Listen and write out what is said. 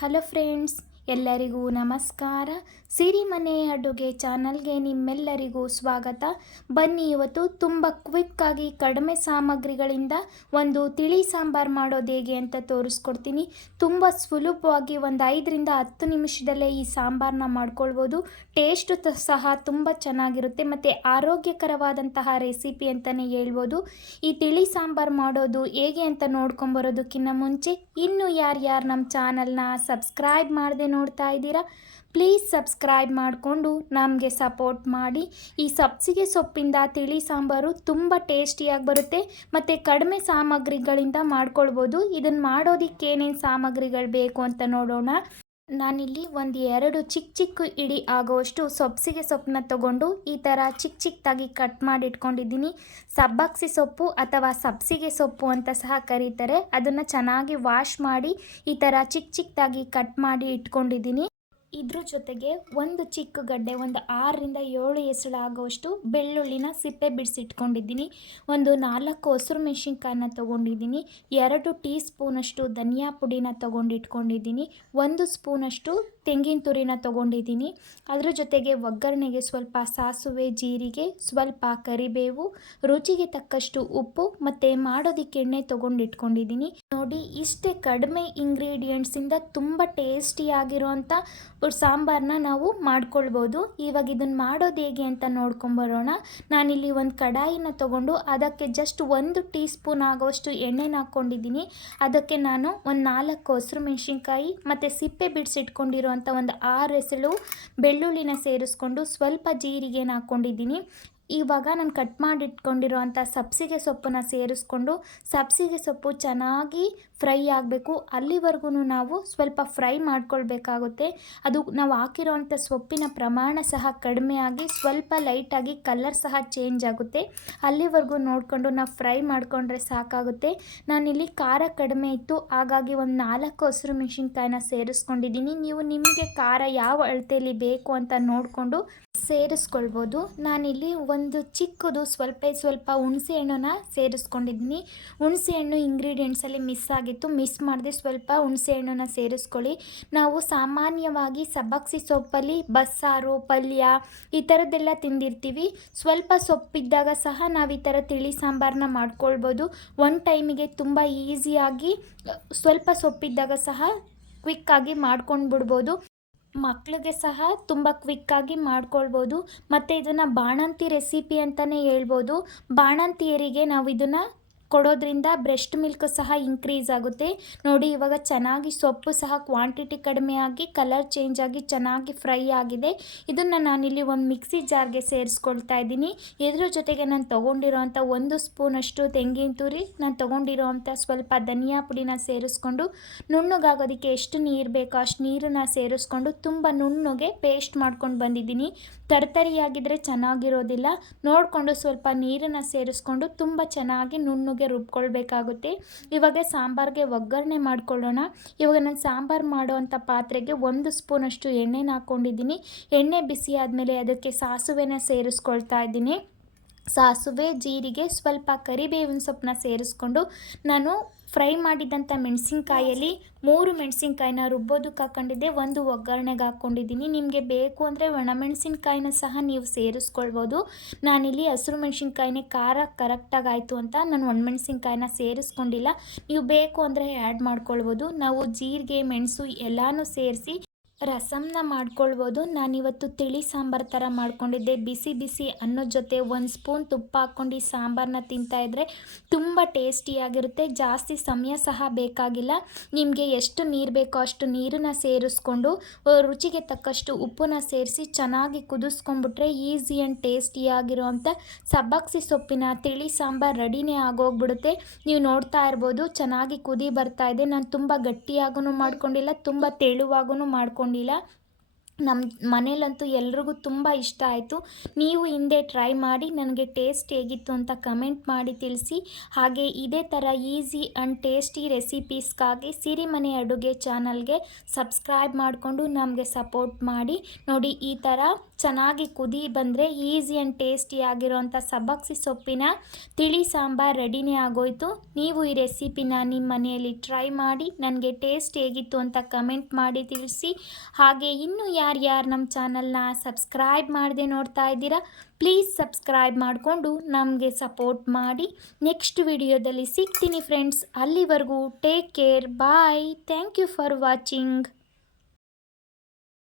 Hello friends, ಎಲ್ಲರಿಗೂ ನಮಸ್ಕಾರ. ಸಿರಿಮನೆ ಅಡುಗೆ ಚಾನಲ್ಗೆ ನಿಮ್ಮೆಲ್ಲರಿಗೂ ಸ್ವಾಗತ. ಬನ್ನಿ, ಇವತ್ತು ತುಂಬ ಕ್ವಿಕ್ಕಾಗಿ ಕಡಿಮೆ ಸಾಮಗ್ರಿಗಳಿಂದ ಒಂದು ತಿಳಿ ಸಾಂಬಾರು ಮಾಡೋದು ಹೇಗೆ ಅಂತ ತೋರಿಸ್ಕೊಡ್ತೀನಿ. ತುಂಬ ಸುಲಭವಾಗಿ ಒಂದು 5ರಿಂದ 10 ನಿಮಿಷದಲ್ಲೇ ಈ ಸಾಂಬಾರನ್ನ ಮಾಡ್ಕೊಳ್ಬೋದು. ಟೇಸ್ಟು ಸಹ ತುಂಬ ಚೆನ್ನಾಗಿರುತ್ತೆ ಮತ್ತು ಆರೋಗ್ಯಕರವಾದಂತಹ ರೆಸಿಪಿ ಅಂತಲೇ ಹೇಳ್ಬೋದು. ಈ ತಿಳಿ ಸಾಂಬಾರು ಮಾಡೋದು ಹೇಗೆ ಅಂತ ನೋಡ್ಕೊಂಬರೋದಕ್ಕಿಂತ ಮುಂಚೆ ಇನ್ನೂ ಯಾರ್ಯಾರು ನಮ್ಮ ಚಾನಲ್ನ ಸಬ್ಸ್ಕ್ರೈಬ್ ಮಾಡದೆ ನೋಡ್ತಾ ಇದ್ದೀರಾ, ಪ್ಲೀಸ್ ಸಬ್ಸ್ಕ್ರೈಬ್ ಮಾಡಿಕೊಂಡು ನಮಗೆ ಸಪೋರ್ಟ್ ಮಾಡಿ. ಈ ಸಬ್ಸಿಗೆ ಸೊಪ್ಪಿಂದ ತಿಳಿ ಸಾಂಬಾರು ತುಂಬ ಟೇಸ್ಟಿಯಾಗಿ ಬರುತ್ತೆ ಮತ್ತು ಕಡಿಮೆ ಸಾಮಗ್ರಿಗಳಿಂದ ಮಾಡ್ಕೊಳ್ಬೋದು. ಇದನ್ನು ಮಾಡೋದಕ್ಕೆ ಏನೇನು ಸಾಮಗ್ರಿಗಳು ಬೇಕು ಅಂತ ನೋಡೋಣ. ನಾನಿಲ್ಲಿ ಒಂದು 2 ಚಿಕ್ಕ ಇಡಿ ಆಗೋವಷ್ಟು ಸಬ್ಸಿಗೆ ಸೊಪ್ಪನ್ನ ತಗೊಂಡು ಈ ಥರ ಚಿಕ್ಕದಾಗಿ ಕಟ್ ಮಾಡಿ ಇಟ್ಕೊಂಡಿದ್ದೀನಿ. ಸಬ್ಬಕ್ಸಿ ಸೊಪ್ಪು ಅಥವಾ ಸಬ್ಸಿಗೆ ಸೊಪ್ಪು ಅಂತ ಸಹ ಕರೀತಾರೆ. ಅದನ್ನು ಚೆನ್ನಾಗಿ ವಾಶ್ ಮಾಡಿ ಈ ಥರ ಚಿಕ್ಕದಾಗಿ ಕಟ್ ಮಾಡಿ ಇಟ್ಕೊಂಡಿದ್ದೀನಿ. ಇದ್ರ ಜೊತೆಗೆ ಒಂದು ಚಿಕ್ಕ ಗಡ್ಡೆ, ಒಂದು 6ರಿಂದ 7 ಎಸಳು ಆಗೋವಷ್ಟು ಬೆಳ್ಳುಳ್ಳಿನ ಸಿಪ್ಪೆ ಬಿಡಿಸಿಟ್ಕೊಂಡಿದ್ದೀನಿ. ಒಂದು 4 ಹಸಿರು ಮೆಣಸಿನ್ಕಾಯಿನ ತೊಗೊಂಡಿದ್ದೀನಿ. 2 ಟೀ ಸ್ಪೂನಷ್ಟು ಧನಿಯಾ ಪುಡಿನ ತೊಗೊಂಡಿಟ್ಕೊಂಡಿದ್ದೀನಿ. 1 ಸ್ಪೂನಷ್ಟು ತೆಂಗಿನ ತುರಿನ ತೊಗೊಂಡಿದ್ದೀನಿ. ಅದ್ರ ಜೊತೆಗೆ ಒಗ್ಗರಣೆಗೆ ಸ್ವಲ್ಪ ಸಾಸಿವೆ, ಜೀರಿಗೆ, ಸ್ವಲ್ಪ ಕರಿಬೇವು, ರುಚಿಗೆ ತಕ್ಕಷ್ಟು ಉಪ್ಪು ಮತ್ತು ಮಾಡೋದಕ್ಕೆ ಎಣ್ಣೆ ತೊಗೊಂಡಿಟ್ಕೊಂಡಿದ್ದೀನಿ. ನೋಡಿ, ಇಷ್ಟೇ ಕಡಿಮೆ ಇಂಗ್ರೀಡಿಯೆಂಟ್ಸಿಂದ ತುಂಬ ಟೇಸ್ಟಿಯಾಗಿರೋಂಥ ಸಾಂಬಾರನ್ನ ನಾವು ಮಾಡ್ಕೊಳ್ಬೋದು. ಇವಾಗ ಇದನ್ನು ಮಾಡೋದು ಹೇಗೆ ಅಂತ ನೋಡ್ಕೊಂಬರೋಣ. ನಾನಿಲ್ಲಿ ಒಂದು ಕಡಾಯಿನ ತೊಗೊಂಡು ಅದಕ್ಕೆ ಜಸ್ಟ್ 1 ಟೀ ಸ್ಪೂನ್ ಆಗೋಷ್ಟು ಎಣ್ಣೆನ ಹಾಕ್ಕೊಂಡಿದ್ದೀನಿ. ಅದಕ್ಕೆ ನಾನು ಒಂದು 4 ಹಸಿರು ಮೆಣಸಿನ್ಕಾಯಿ ಮತ್ತು ಸಿಪ್ಪೆ ಬಿಡಿಸಿಟ್ಕೊಂಡಿರೋ ಒಂದು 6 ಎಸಳು ಬೆಳ್ಳುಳ್ಳಿನ ಸೇರಿಸ್ಕೊಂಡು ಸ್ವಲ್ಪ ಜೀರಿಗೆನ ಹಾಕ್ಕೊಂಡಿದ್ದೀನಿ. ಇವಾಗ ನಾನು ಕಟ್ ಮಾಡಿ ಇಟ್ಕೊಂಡಿರೋ ಅಂಥ ಸಬ್ಸಿಗೆ ಸೊಪ್ಪನ್ನ ಸೇರಿಸ್ಕೊಂಡು ಸಬ್ಸಿಗೆ ಸೊಪ್ಪು ಚೆನ್ನಾಗಿ ಫ್ರೈ ಆಗಬೇಕು. ಅಲ್ಲಿವರೆಗೂ ನಾವು ಸ್ವಲ್ಪ ಫ್ರೈ ಮಾಡ್ಕೊಳ್ಬೇಕಾಗುತ್ತೆ. ಅದು ನಾವು ಹಾಕಿರೋ ಅಂಥ ಸೊಪ್ಪಿನ ಪ್ರಮಾಣ ಸಹ ಕಡಿಮೆ ಆಗಿ ಸ್ವಲ್ಪ ಲೈಟಾಗಿ ಕಲರ್ ಸಹ ಚೇಂಜ್ ಆಗುತ್ತೆ. ಅಲ್ಲಿವರೆಗೂ ನೋಡಿಕೊಂಡು ನಾವು ಫ್ರೈ ಮಾಡಿಕೊಂಡ್ರೆ ಸಾಕಾಗುತ್ತೆ. ನಾನಿಲ್ಲಿ ಖಾರ ಕಡಿಮೆ ಇತ್ತು, ಹಾಗಾಗಿ ಒಂದು 4 ಹಸಿರು ಮೆಣಸಿನ್ಕಾಯಿನ ಸೇರಿಸ್ಕೊಂಡಿದ್ದೀನಿ. ನೀವು ನಿಮಗೆ ಖಾರ ಯಾವ ಅಳತೆಯಲ್ಲಿ ಬೇಕು ಅಂತ ನೋಡಿಕೊಂಡು ಸೇರಿಸ್ಕೊಳ್ಬೋದು. ನಾನಿಲ್ಲಿ ಒಂದು ಚಿಕ್ಕದು ಸ್ವಲ್ಪ ಹುಣಸೆ ಹಣ್ಣನ್ನ ಸೇರಿಸ್ಕೊಂಡಿದ್ದೀನಿ. ಹುಣಸೆ ಹಣ್ಣು ಇಂಗ್ರೀಡಿಯೆಂಟ್ಸಲ್ಲಿ ಮಿಸ್ ಮಾಡಿದೆ. ಸ್ವಲ್ಪ ಹುಣಸೆ ಹಣ್ಣನ್ನು ಸೇರಿಸ್ಕೊಳ್ಳಿ. ನಾವು ಸಾಮಾನ್ಯವಾಗಿ ಸಬ್ಬಕ್ಸಿ ಸೊಪ್ಪಲ್ಲಿ ಬಸ್ಸಾರು, ಪಲ್ಯ ಈ ಥರದ್ದೆಲ್ಲ ತಿಂದಿರ್ತೀವಿ. ಸ್ವಲ್ಪ ಸೊಪ್ಪಿದ್ದಾಗ ಸಹ ನಾವು ಈ ಥರ ತಿಳಿ ಸಾಂಬಾರನ್ನ ಮಾಡ್ಕೊಳ್ಬೋದು. ಒಂದು ಟೈಮಿಗೆ ತುಂಬ ಈಸಿಯಾಗಿ ಸ್ವಲ್ಪ ಸೊಪ್ಪಿದ್ದಾಗ ಸಹ ಕ್ವಿಕ್ಕಾಗಿ ಮಾಡ್ಕೊಂಡು ಬಿಡ್ಬೋದು. ಮಕ್ಕಳಿಗೆ ಸಹ ತುಂಬ ಕ್ವಿಕ್ಕಾಗಿ ಮಾಡ್ಕೊಳ್ಬೋದು. ಮತ್ತು ಇದನ್ನು ಬಾಣಂತಿ ರೆಸಿಪಿ ಅಂತಲೇ ಹೇಳ್ಬೋದು. ಬಾಣಂತಿಯರಿಗೆ ನಾವು ಇದನ್ನು ಕೊಡೋದ್ರಿಂದ ಬ್ರೆಸ್ಟ್ ಮಿಲ್ಕ್ ಸಹ ಇನ್ಕ್ರೀಸ್ ಆಗುತ್ತೆ. ನೋಡಿ, ಇವಾಗ ಚೆನ್ನಾಗಿ ಸೊಪ್ಪು ಸಹ ಕ್ವಾಂಟಿಟಿ ಕಡಿಮೆ ಆಗಿ ಕಲರ್ ಚೇಂಜ್ ಆಗಿ ಚೆನ್ನಾಗಿ ಫ್ರೈ ಆಗಿದೆ. ಇದನ್ನು ನಾನಿಲ್ಲಿ ಒಂದು ಮಿಕ್ಸಿ ಜಾರ್ಗೆ ಸೇರಿಸ್ಕೊಳ್ತಾ ಇದ್ದೀನಿ. ಇದ್ರ ಜೊತೆಗೆ ನಾನು ತೊಗೊಂಡಿರೋ ಅಂಥ 1 ಸ್ಪೂನಷ್ಟು ತೆಂಗಿನ ತುರಿ, ನಾನು ತೊಗೊಂಡಿರೋ ಅಂಥ ಸ್ವಲ್ಪ ಧನಿಯಾ ಪುಡಿನ ಸೇರಿಸ್ಕೊಂಡು ನುಣ್ಣಗಾಗೋದಕ್ಕೆ ಎಷ್ಟು ನೀರು ಬೇಕೋ ಅಷ್ಟು ನೀರನ್ನು ಸೇರಿಸ್ಕೊಂಡು ತುಂಬ ನುಣ್ಣಗೆ ಪೇಸ್ಟ್ ಮಾಡ್ಕೊಂಡು ಬಂದಿದ್ದೀನಿ. ತರಿಯಾಗಿದ್ದರೆ ಚೆನ್ನಾಗಿರೋದಿಲ್ಲ. ನೋಡಿಕೊಂಡು ಸ್ವಲ್ಪ ನೀರನ್ನು ಸೇರಿಸ್ಕೊಂಡು ತುಂಬ ಚೆನ್ನಾಗಿ ನುಣ್ಣಗೆ ರುಬ್ಕೊಳ್ಬೇಕಾಗುತ್ತೆ. ಇವಾಗ ಸಾಂಬಾರಿಗೆ ಒಗ್ಗರಣೆ ಮಾಡ್ಕೊಳ್ಳೋಣ. ಇವಾಗ ನಾನು ಸಾಂಬಾರು ಮಾಡೋ ಅಂಥ ಪಾತ್ರೆಗೆ 1 ಸ್ಪೂನಷ್ಟು ಎಣ್ಣೆನ ಹಾಕ್ಕೊಂಡಿದ್ದೀನಿ. ಎಣ್ಣೆ ಬಿಸಿ ಆದಮೇಲೆ ಅದಕ್ಕೆ ಸಾಸಿವೆನ ಸೇರಿಸ್ಕೊಳ್ತಾ ಇದ್ದೀನಿ. ಸಾಸಿವೆ, ಜೀರಿಗೆ, ಸ್ವಲ್ಪ ಕರಿಬೇವಿನ ಸೊಪ್ಪನ್ನ ಸೇರಿಸ್ಕೊಂಡು ನಾನು ಫ್ರೈ ಮಾಡಿದಂಥ ಮೆಣಸಿನ್ಕಾಯಲ್ಲಿ 3 ಮೆಣಸಿನ್ಕಾಯಿನ ರುಬ್ಬೋದಕ್ಕೆ ಹಾಕ್ಕೊಂಡಿದ್ದೆ, 1 ಒಗ್ಗರಣೆಗೆ ಹಾಕ್ಕೊಂಡಿದ್ದೀನಿ. ನಿಮಗೆ ಬೇಕು ಅಂದರೆ ಒಣಮೆಣಸಿನ್ಕಾಯಿನ ಸಹ ನೀವು ಸೇರಿಸ್ಕೊಳ್ಬೋದು. ನಾನಿಲ್ಲಿ ಹಸಿರು ಮೆಣಸಿನ್ಕಾಯಿನೇ ಖಾರ ಕರೆಕ್ಟಾಗಿ ಆಯಿತು ಅಂತ ನಾನು ಒಣಮೆಣಸಿನ್ಕಾಯಿನ ಸೇರಿಸ್ಕೊಂಡಿಲ್ಲ. ನೀವು ಬೇಕು ಅಂದರೆ ಆ್ಯಡ್ ಮಾಡ್ಕೊಳ್ಬೋದು. ನಾವು ಜೀರಿಗೆ, ಮೆಣಸು ಎಲ್ಲನೂ ಸೇರಿಸಿ ರಸಮ್ನ ಮಾಡ್ಕೊಳ್ಬೋದು. ನಾನಿವತ್ತು ತಿಳಿ ಸಾಂಬಾರು ಥರ ಮಾಡ್ಕೊಂಡಿದ್ದೆ. ಬಿಸಿ ಅನ್ನೋ ಜೊತೆ 1 ಸ್ಪೂನ್ ತುಪ್ಪ ಹಾಕ್ಕೊಂಡು ಸಾಂಬಾರನ್ನ ತಿಂತಾಯಿದ್ರೆ ತುಂಬ ಟೇಸ್ಟಿಯಾಗಿರುತ್ತೆ. ಜಾಸ್ತಿ ಸಮಯ ಸಹ ಬೇಕಾಗಿಲ್ಲ. ನಿಮಗೆ ಎಷ್ಟು ನೀರು ಬೇಕೋ ಅಷ್ಟು ನೀರನ್ನು ಸೇರಿಸ್ಕೊಂಡು ರುಚಿಗೆ ತಕ್ಕಷ್ಟು ಉಪ್ಪನ್ನ ಸೇರಿಸಿ ಚೆನ್ನಾಗಿ ಕುದಿಸ್ಕೊಂಡ್ಬಿಟ್ರೆ ಈಸಿ ಆ್ಯಂಡ್ ಟೇಸ್ಟಿಯಾಗಿರೋವಂಥ ಸಬ್ಬಕ್ಸಿ ಸೊಪ್ಪಿನ ತಿಳಿ ಸಾಂಬಾರು ರೆಡಿನೇ ಆಗೋಗ್ಬಿಡುತ್ತೆ. ನೀವು ನೋಡ್ತಾ ಇರ್ಬೋದು, ಚೆನ್ನಾಗಿ ಕುದಿ ಬರ್ತಾ ಇದೆ. ನಾನು ತುಂಬ ಗಟ್ಟಿಯಾಗೂ ಮಾಡ್ಕೊಂಡಿಲ್ಲ, ತುಂಬ ತೆಳುವಾಗೂ ಮಾಡ್ಕೊಂಡಿಲ್ಲ. ನಮ್ಮ ಮನೇಲಂತೂ ಎಲ್ರಿಗೂ ತುಂಬ ಇಷ್ಟ ಆಯಿತು. ನೀವು ಹಿಂದೆ ಟ್ರೈ ಮಾಡಿ ನನಗೆ ಟೇಸ್ಟ್ ಹೇಗಿತ್ತು ಅಂತ ಕಮೆಂಟ್ ಮಾಡಿ ತಿಳಿಸಿ. ಹಾಗೆ ಇದೇ ಥರ ಈಸಿ ಆ್ಯಂಡ್ ಟೇಸ್ಟಿ ರೆಸಿಪೀಸ್ಗಾಗಿ ಸಿರಿಮನೆ ಅಡುಗೆ ಚಾನಲ್ಗೆ ಸಬ್ಸ್ಕ್ರೈಬ್ ಮಾಡಿಕೊಂಡು ನಮಗೆ ಸಪೋರ್ಟ್ ಮಾಡಿ. ನೋಡಿ, ಈ ಥರ ಚೆನ್ನಾಗಿ ಕುದಿ ಬಂದರೆ ಈಸಿ ಆ್ಯಂಡ್ ಟೇಸ್ಟಿ ಆಗಿರೋಂಥ ಸಬ್ಬಕ್ಸಿ ಸೊಪ್ಪಿನ ತಿಳಿ ಸಾಂಬಾರು ರೆಡಿನೇ ಆಗೋಯಿತು. ನೀವು ಈ ರೆಸಿಪಿನ ನಿಮ್ಮ ಮನೆಯಲ್ಲಿ ಟ್ರೈ ಮಾಡಿ ನನಗೆ ಟೇಸ್ಟ್ ಹೇಗಿತ್ತು ಅಂತ ಕಮೆಂಟ್ ಮಾಡಿ ತಿಳಿಸಿ. ಹಾಗೆ ಇನ್ನೂ ಯಾರ್ಯಾರು ನಮ್ಮ ಚಾನಲ್ನ ಸಬ್ಸ್ಕ್ರೈಬ್ ಮಾಡದೆ ನೋಡ್ತಾ ಇದ್ದೀರಾ, ಪ್ಲೀಸ್ ಸಬ್ಸ್ಕ್ರೈಬ್ ಮಾಡಿಕೊಂಡು ನಮಗೆ ಸಪೋರ್ಟ್ ಮಾಡಿ. ನೆಕ್ಸ್ಟ್ ವಿಡಿಯೋದಲ್ಲಿ ಸಿಗ್ತೀನಿ ಫ್ರೆಂಡ್ಸ್. ಅಲ್ಲಿವರೆಗೂ take care, bye, thank you for watching.